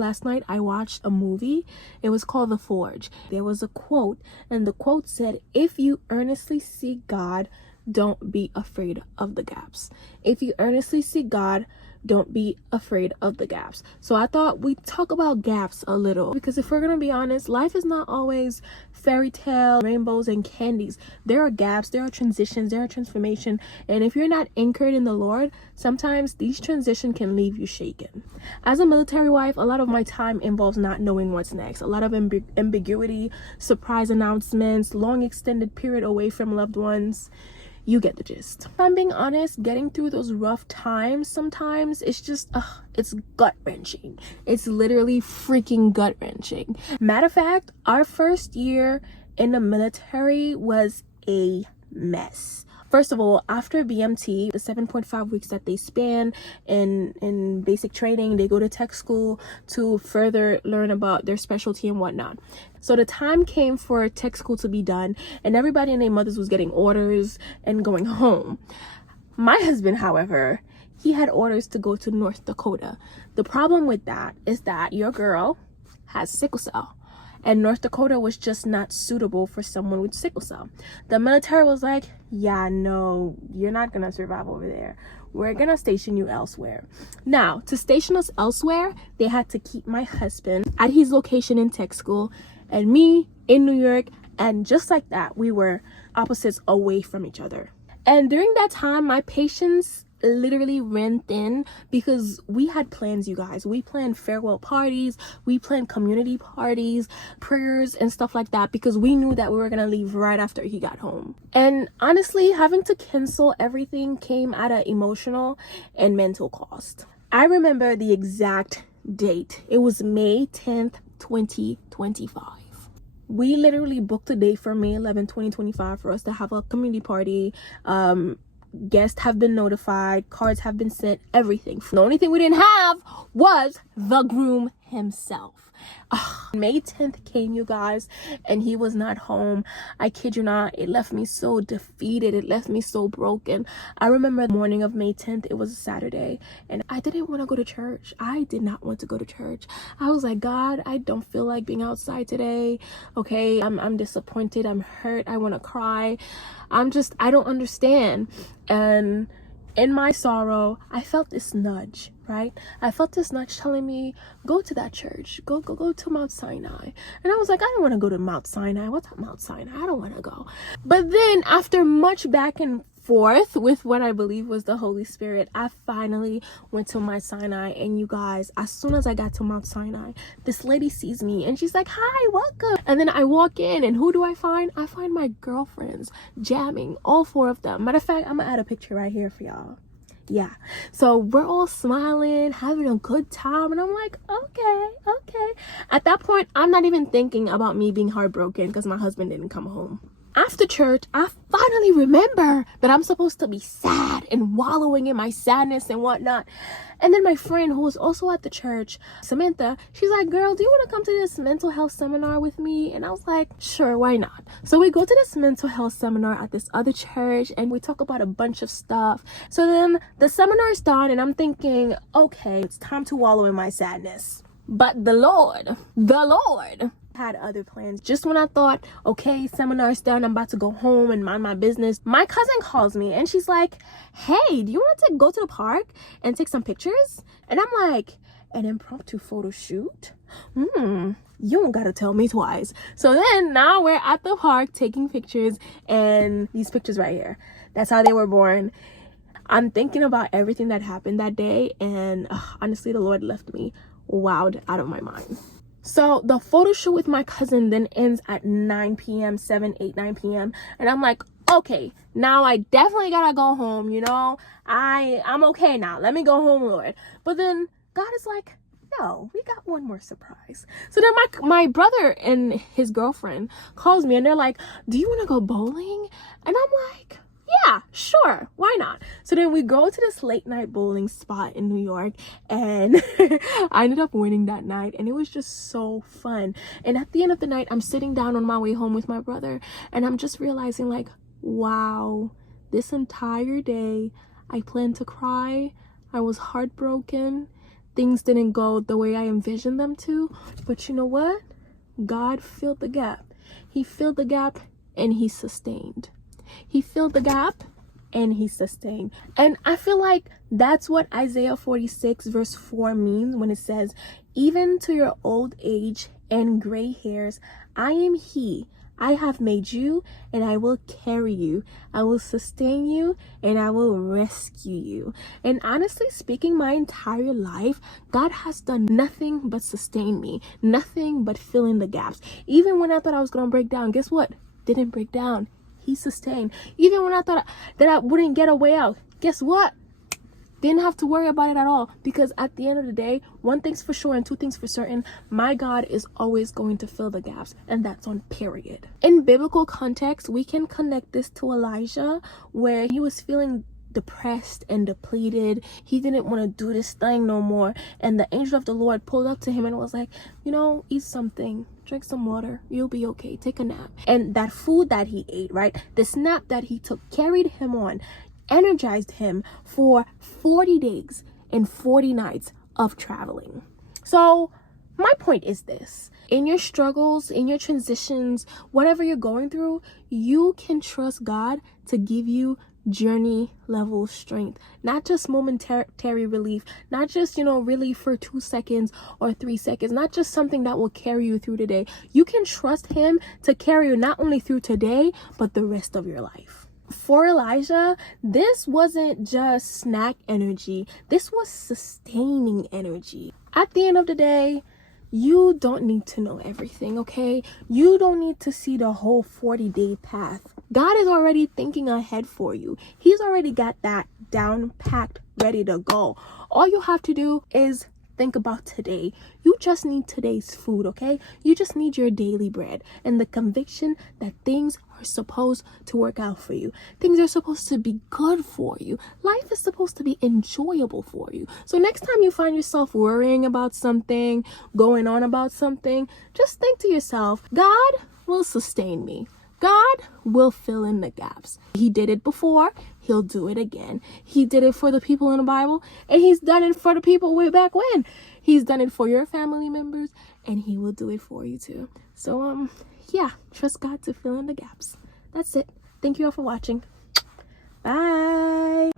Last night I watched a movie. It was called The Forge. There was a quote, and the quote said, "If you earnestly seek God, don't be afraid of the gaps." If you earnestly seek God, don't be afraid of the gaps. So I thought we'd talk about gaps a little, because if we're gonna be honest, life is not always fairy tale, rainbows and candies. There are gaps, there are transitions, there are transformation, and if you're not anchored in the Lord, sometimes these transitions can leave you shaken. As a military wife, a lot of my time involves not knowing what's next. A lot of ambiguity, surprise announcements, long extended period away from loved ones. You get the gist. If I'm being honest, getting through those rough times sometimes, it's just, it's gut-wrenching. It's literally freaking gut-wrenching. Matter of fact, our first year in the military was a mess. First of all, after BMT, the 7.5 weeks that they span in basic training, they go to tech school to further learn about their specialty and whatnot. So the time came for tech school to be done, and everybody and their mothers was getting orders and going home. My husband, however, he had orders to go to North Dakota. The problem with that is that your girl has sickle cell, and North Dakota was just not suitable for someone with sickle cell. The military was like, yeah, no, you're not gonna survive over there. We're gonna station you elsewhere. Now, to station us elsewhere, they had to keep my husband at his location in tech school and me in New York, and just like that, we were opposites away from each other. And during that time, my patience literally ran thin, because we had plans, you guys. We planned farewell parties, we planned community parties, prayers and stuff like that, because we knew that we were gonna leave right after he got home. And honestly, having to cancel everything came at an emotional and mental cost. I remember the exact date. It was May 10th, 2025. We literally booked a date for May 11, 2025 for us to have a community party. Guests have been notified, cards have been sent, everything. The only thing we didn't have was the groom himself. May 10th came, you guys, and he was not home. I kid you not, it left me so defeated. It left me so broken. I remember the morning of May 10th, it was a Saturday, and I didn't want to go to church. I did not want to go to church. I was like, God, I don't feel like being outside today. Okay, I'm disappointed. I'm hurt. I want to cry. I don't understand. And in my sorrow, I felt this nudge, right? I felt this nudge telling me, go to that church, go to Mount Sinai. And I was like, I don't want to go to Mount Sinai. What's at Mount Sinai? I don't want to go. But then after much back and forth with what I believe was the Holy Spirit, I finally went to Mount Sinai. And you guys, as soon as I got to Mount Sinai, this lady sees me and she's like, hi, welcome. And then I walk in, and who do I find? I find my girlfriends jamming, all four of them. Matter of fact, I'm gonna add a picture right here for y'all. Yeah, so we're all smiling, having a good time, and I'm like, okay. At that point, I'm not even thinking about me being heartbroken because my husband didn't come home. After church, I finally remember that I'm supposed to be sad and wallowing in my sadness and whatnot. And then my friend, who was also at the church, Samantha, she's like, girl, do you want to come to this mental health seminar with me? And I was like, sure, why not? So we go to this mental health seminar at this other church, and we talk about a bunch of stuff. So then the seminar is done, and I'm thinking, okay, it's time to wallow in my sadness. But the Lord had other plans. Just when I thought, okay, seminar's done, I'm about to go home and mind my business, my cousin calls me and she's like, hey, do you want to go to the park and take some pictures? And I'm like, an impromptu photo shoot? You don't gotta tell me twice. So then now we're at the park taking pictures, and these pictures right here, that's how they were born. I'm thinking about everything that happened that day, and honestly, the Lord left me wowed out of my mind. So the photo shoot with my cousin then ends at 9 p.m, 7, 8, 9 p.m. And I'm like, okay, now I definitely gotta go home, you know? I'm okay now. Let me go home, Lord. But then God is like, no, we got one more surprise. So then my brother and his girlfriend calls me, and they're like, do you want to go bowling? And I'm like, yeah, sure, why not? So then we go to this late night bowling spot in New York, and I ended up winning that night, and it was just so fun. And at the end of the night, I'm sitting down on my way home with my brother, and I'm just realizing, like, wow, this entire day I planned to cry, I was heartbroken, things didn't go the way I envisioned them to. But you know what? God filled the gap. He filled the gap and he sustained. He filled the gap and he sustained. And I feel like that's what Isaiah 46 verse 4 means when it says, even to your old age and gray hairs, I am he. I have made you and I will carry you. I will sustain you and I will rescue you. And honestly speaking, my entire life, God has done nothing but sustain me. Nothing but fill in the gaps. Even when I thought I was going to break down, guess what? Didn't break down. He sustained. Even when I thought that I wouldn't get a way out, guess what? Didn't have to worry about it at all, because at the end of the day, one thing's for sure and two things for certain, my God is always going to fill the gaps, and that's on period. In biblical context, we can connect this to Elijah, where he was feeling depressed and depleted. He didn't want to do this thing no more, and the angel of the Lord pulled up to him and was like, you know, eat something, drink some water, you'll be okay, take a nap. And that food that he ate, right, this nap that he took carried him on, energized him for 40 days and 40 nights of traveling. So my point is this: in your struggles, in your transitions, whatever you're going through, you can trust God to give you journey level strength, not just momentary relief, not just, relief for 2 seconds or 3 seconds, not just something that will carry you through today. You can trust him to carry you not only through today, but the rest of your life. For Elijah, this wasn't just snack energy. This was sustaining energy. At the end of the day, you don't need to know everything, okay? You don't need to see the whole 40-day path. God is already thinking ahead for you. He's already got that down packed, ready to go. All you have to do is think about today. You just need today's food, okay? You just need your daily bread and the conviction that things are supposed to work out for you. Things are supposed to be good for you. Life is supposed to be enjoyable for you. So next time you find yourself worrying about something, going on about something, just think to yourself, God will sustain me. God will fill in the gaps. He did it before. He'll do it again. He did it for the people in the Bible, and he's done it for the people way back when. He's done it for your family members, and he will do it for you too. So, yeah, trust God to fill in the gaps. That's it. Thank you all for watching. Bye.